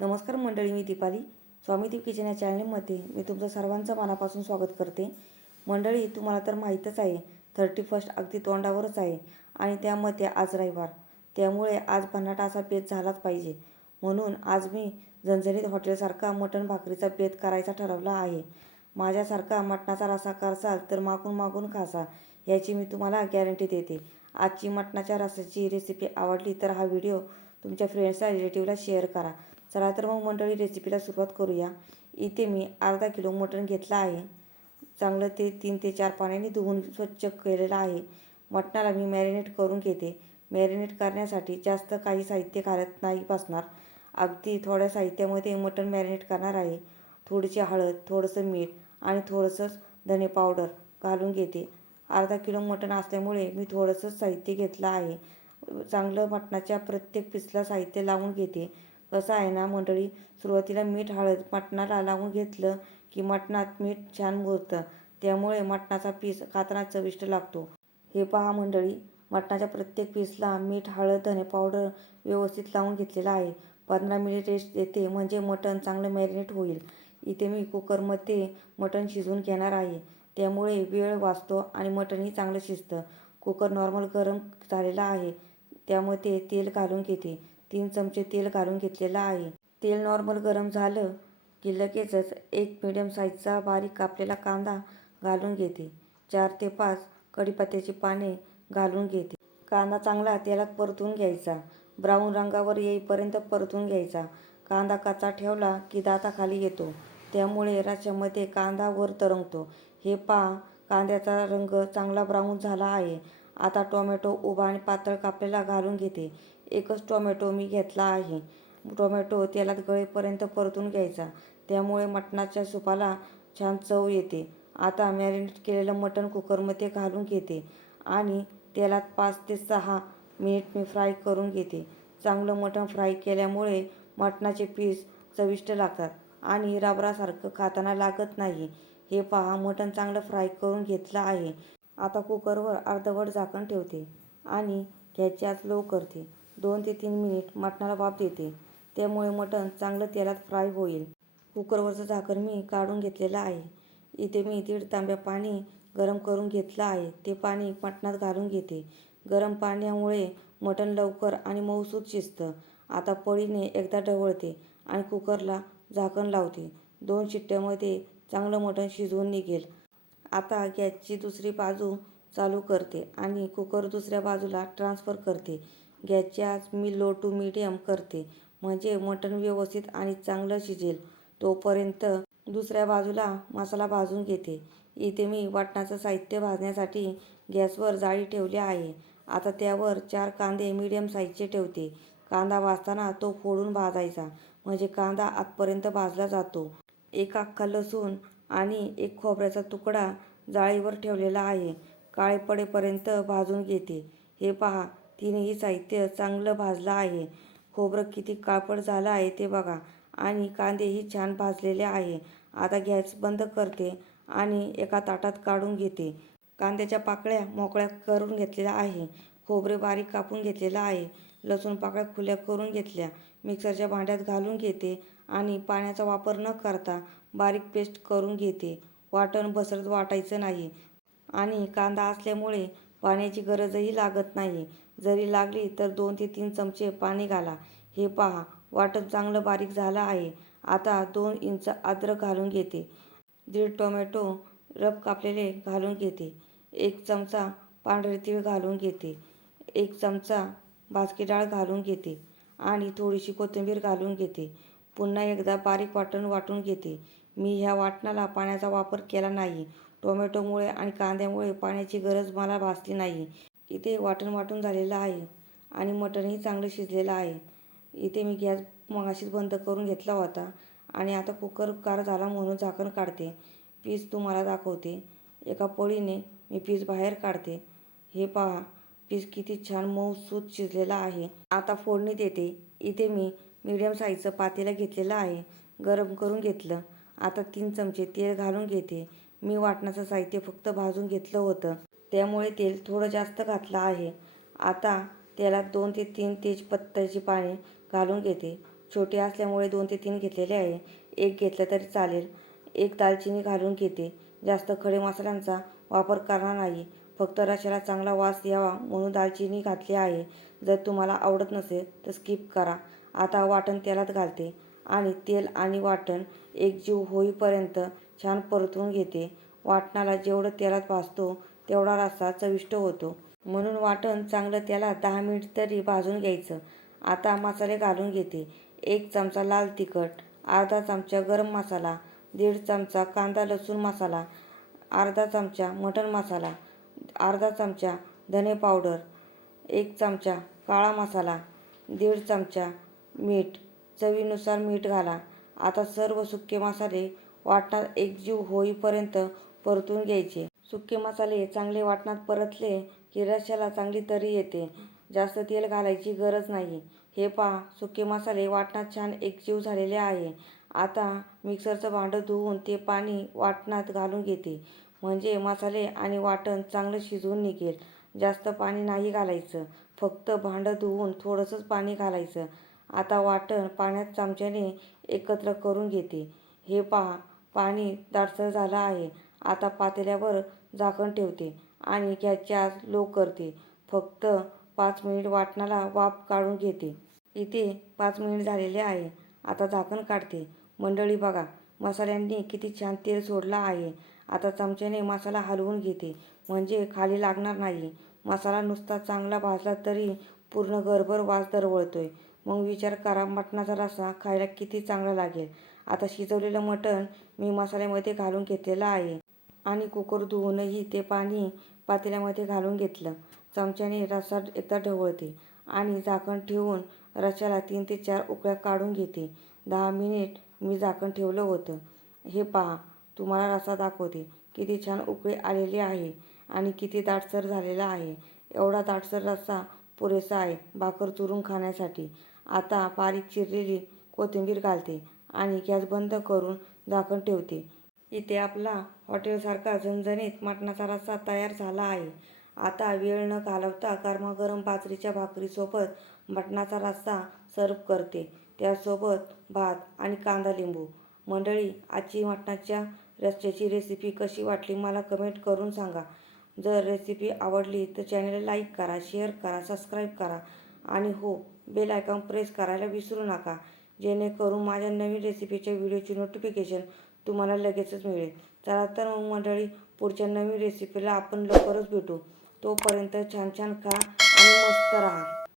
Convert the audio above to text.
नमस्कार मंडळी मी दीपाली. स्वामीदीप किचन या चॅनलमध्ये मी तुमचं सर्वांचं मनापासून स्वागत करते. मंडळी तुम्हाला तर माहीतच आहे थर्टी फर्स्ट अगदी तोंडावरच आहे आणि त्यामध्ये आज रविवार. त्यामुळे आज भन्नाटा असा बेत झालाच पाहिजे. म्हणून आज मी झणझणीत हॉटेलसारखा मटण भाकरीचा बेत करायचा ठरवला आहे. माझ्यासारखा मटणाचा रसा करसाल तर मागून मागून खासा याची मी तुम्हाला गॅरंटी देते. आजची मटणाच्या रसाची रेसिपी आवडली तर हा व्हिडिओ तुमच्या फ्रेंड्सला रिलेटिव्हला शेअर करा. चला तर मग मंडळी रेसिपीला सुरुवात करूया. इथे मी अर्धा किलो मटण घेतलं आहे. चांगलं ते तीन ते चार पाण्याने धुवून स्वच्छ केलेलं आहे. मटणाला मी मॅरिनेट करून घेते. मॅरिनेट करण्यासाठी जास्त काही साहित्य घालत नाही बसणार. अगदी थोड्या साहित्यामध्ये मटण मॅरिनेट करणार आहे. थोडीशी हळद थोडंसं मीठ आणि थोडंसं धने पावडर घालून घेते. अर्धा किलो मटण असल्यामुळे मी थोडंसं साहित्य घेतलं आहे. चांगलं मटणाच्या प्रत्येक पिसला साहित्य लावून घेते. कसं आहे ना मंडळी? सुरुवातीला मीठ हळद मटणाला लावून घेतलं की मटणात मीठ छान मुरतं त्यामुळे मटणाचा पीस खाताना चविष्ट लागतो. हे पहा मंडळी मटणाच्या प्रत्येक पीसला मीठ हळद धने पावडर व्यवस्थित लावून घेतलेला आहे. पंधरा मिनिट रेस्ट देते म्हणजे मटण चांगलं मॅरिनेट होईल. इथे मी कुकरमध्ये मटण शिजवून घेणार आहे. त्यामुळे वेळ वाचतो आणि मटणही चांगलं शिजतं. कुकर नॉर्मल गरम झालेला आहे. त्यामध्ये तेल घालून घेते. तीन चमचे तेल घालून घेतलेलं आहे. तेल नॉर्मल गरम झालं की लगेचच एक मिडियम साईजचा बारीक कापलेला कांदा घालून घेते. चार ते पाच कढीपत्त्याची पाने घालून घेते. कांदा चांगला तेलात परतून घ्यायचा. ब्राऊन रंगावर येईपर्यंत परतून घ्यायचा. कांदा कच्चा ठेवला की दाताखाली येतो. त्यामुळे रश्यामध्ये कांदा वर तरंगतो. हे पहा कांद्याचा रंग चांगला ब्राऊन झाला आहे. आता टोमॅटो उभा आणि पातळ कापलेला घालून घेते. एकच टोमॅटो मी घेतला आहे. टोमॅटो तेलात गळेपर्यंत परतून घ्यायचा. त्यामुळे मटणाच्या सुपाला छान चव येते. आता मॅरिनेट केलेलं मटण कुकरमध्ये घालून घेते आणि तेलात पाच ते सहा मिनिट मी फ्राय करून घेते. चांगलं मटण फ्राय केल्यामुळे मटणाचे पीस चविष्ट लागतात आणि रबरासारखं खाताना लागत नाही. हे पहा मटण चांगलं फ्राय करून घेतलं आहे. आता कुकरवर अर्धवट झाकण ठेवते आणि गॅसची लो करते. दोन ते तीन मिनिट मटणाला वाफ देते. त्यामुळे मटण चांगलं तेलात फ्राय होईल. कुकरवरचं झाकण मी काढून घेतलेलं आहे. इथे मी दीड तांब्या पाणी गरम करून घेतलं आहे. ते पाणी मटणात घालून घेते. गरम पाण्यामुळे मटण लवकर आणि मऊसूद शिजतं. आता पळीने एकदा ढवळते आणि कुकरला झाकण लावते. दोन शिट्ट्यामध्ये चांगलं मटण शिजवून निघेल. आता गॅसची दुसरी बाजू चालू करते आणि कुकर दुसऱ्या बाजूला ट्रान्सफर करते. घ्यायची आज मी लो टू मीडियम करते. म्हणजे मटण व्यवस्थित आणि चांगलं शिजेल. तोपर्यंत दुसऱ्या बाजूला मसाला भाजून घेते. इथे मी वाटणाचं साहित्य भाजण्यासाठी गॅसवर जाळी ठेवली आहे. आता त्यावर चार कांदे मीडियम साईजचे ठेवते. कांदा भाजताना तो फोडून भाजायचा. म्हणजे कांदा आतपर्यंत भाजला जातो. एक अख्खा लसूण आणि एक खोबऱ्याचा तुकडा जाळीवर ठेवलेला आहे. काळे पडेपर्यंत भाजून घेते. हे पहा तिनेही साहित्य चांगलं भाजलं आहे. खोबरं किती काळपट झालं आहे ते बघा. आणि कांदेही छान भाजलेले आहे. आता गॅस बंद करते आणि एका ताटात काढून घेते. कांद्याच्या पाकळ्या मोकळ्या करून घेतलेल्या आहे. खोबरे बारीक कापून घेतलेलं आहे. लसूण पाकळ्या खुल्या करून घेतल्या. मिक्सरच्या भांड्यात घालून घेते आणि पाण्याचा वापर न करता बारीक पेस्ट करून घेते. वाटण बसरत वाटायचं नाही. आणि कांदा असल्यामुळे पाण्याची गरजही लागत नाही. जरी लागली तर दोन ते तीन चमचे पाणी घाला. हे पहा वाटण चांगलं बारीक झालं आहे. आता दोन इंच अद्रक घालून घेते. दीड टोमॅटो रब कापलेले घालून घेते. एक चमचा पांढरे तीळ घालून घेते. एक चमचा भाजकी डाळ घालून घेते. आणि थोडीशी कोथिंबीर घालून घेते. पुन्हा एकदा बारीक वाटण वाटून घेते. मी ह्या वाटणाला पाण्याचा वापर केला नाही. टोमॅटोमुळे आणि कांद्यामुळे पाण्याची गरज मला भासली नाही. इथे वाटण वाटून झालेलं आहे आणि मटणही चांगलं शिजलेलं आहे. इथे मी गॅस मगाशीच बंद करून घेतला होता आणि आता कुकर कार झाला म्हणून झाकण काढते. पीस तुम्हाला दाखवते. एका पळीने मी पीस बाहेर काढते. हे पहा पीस किती छान मऊसूत शिजलेला आहे. आता फोडणी देते इथे मी मीडियम साईजचं पातेलं घेतलेलं आहे. गरम करून घेतलं. आता तीन चमचे तेल घालून घेते. मी वाटणाचं साहित्य फक्त भाजून घेतलं होतं. त्यामुळे तेल थोडं जास्त घातलं आहे. आता तेलात दोन ते तीन तेजपत्त्याची पाने घालून घेते. छोटे असल्यामुळे दोन ते तीन घेतलेले आहे. एक घेतलं तरी चालेल. एक दालचिनी घालून घेते. जास्त खडे मसाल्यांचा वापर करणार नाही. फक्त रशाला चांगला वास यावा म्हणून दालचिनी घातली आहे. जर तुम्हाला आवडत नसेल तर स्किप करा. आता वाटण तेलात घालते आणि तेल आणि वाटण एकजीव होईपर्यंत छान परतवून घेते. वाटणाला जेवढं तेलात भाजतो तेवढा रस्सा चविष्ट होतो. म्हणून वाटण चांगलं त्याला दहा मिनिट तरी भाजून घ्यायचं. आता मसाले घालून घेते. एक चमचा लाल तिखट अर्धा चमचा गरम मसाला दीड चमचा कांदा लसूण मसाला अर्धा चमचा मटण मसाला अर्धा चमचा धने पावडर एक चमचा काळा मसाला दीड चमचा मीठ चवीनुसार मीठ घाला. आता सर्व सुके मसाले वाटणात एकजीव होईपर्यंत परतून घ्यायचे. सुके मसाले चांगले वाटणात परतले की रश्श्याला चांगली तरी येते. जास्त तेल घालायची गरज नाही. हे पहा सुके मसाले वाटणात छान एकजीव झालेले आहे. आता मिक्सरचं भांडं धुवून ते पाणी वाटणात घालून घेते. म्हणजे मसाले आणि वाटण चांगलं शिजवून निघेल. जास्त पाणी नाही घालायचं. फक्त भांडं धुवून थोडंसंच पाणी घालायचं. आता वाटण पाण्यात चमच्याने एकत्र करून घेते. हे पहा पाणी दाटसर झालं आहे. आता पातेल्यावर झाकण ठेवते आणि गॅसची आग लो करते. फक्त पाच मिनिट वाटणाला वाफ काढून घेते. इथे पाच मिनिट झालेले आहे. आता झाकण काढते. मंडळी बघा मसाल्यांनी किती छान तेल सोडलं आहे. आता चमच्याने मसाला हलवून घेते. म्हणजे खाली लागणार नाही. मसाला नुसता चांगला भाजला तरी पूर्ण घरभर वास दरवळतोय. मग विचार करा मटणाचा रस्सा खायला किती चांगला लागेल. आता शिजवलेलं मटण मी मसाल्यामध्ये घालून घेतलेलं आहे. आणि कुकर धुवूनही ते पाणी पातेल्यामध्ये घालून घेतलं. चमच्याने रस्सा एकदा ढवळते आणि झाकण ठेवून रश्श्याला तीन ते चार उकळ्या काढून घेते. दहा मिनिट मी झाकण ठेवलं होतं. हे पहा तुम्हाला रस्सा दाखवते. किती छान उकळी आलेली आहे आणि किती दाटसर झालेला आहे. एवढा दाटसर रस्सा पुरेसा आहे भाकर चुरून खाण्यासाठी. आता बारीक चिरलेली कोथिंबीर घालते आणि गॅस बंद करून झाकण ठेवते. इथे आपला हॉटेलसारखा झणझणीत मटणाचा रस्सा तयार झाला आहे. आता वेळ न घालवता गरमागरम बाजरीच्या भाकरीसोबत मटणाचा रस्सा सर्व करते. त्यासोबत भात आणि कांदा लिंबू. मंडळी आजची मटणाच्या रस्त्याची रेसिपी कशी वाटली मला कमेंट करून सांगा. जर रेसिपी आवडली तर चॅनल लाईक करा शेअर करा सबस्क्राईब करा आणि हो बेल आयकॉन प्रेस करायला विसरू नका. जेणेकरून माझ्या नवीन रेसिपीच्या व्हिडिओची नोटिफिकेशन तुम्हाला लगेचच मिळेल. चला तर मग मंडळी पुढच्या नवीन रेसिपीला आपण लवकरच भेटू. तोपर्यंत छान छान खा आणि मस्त राहा.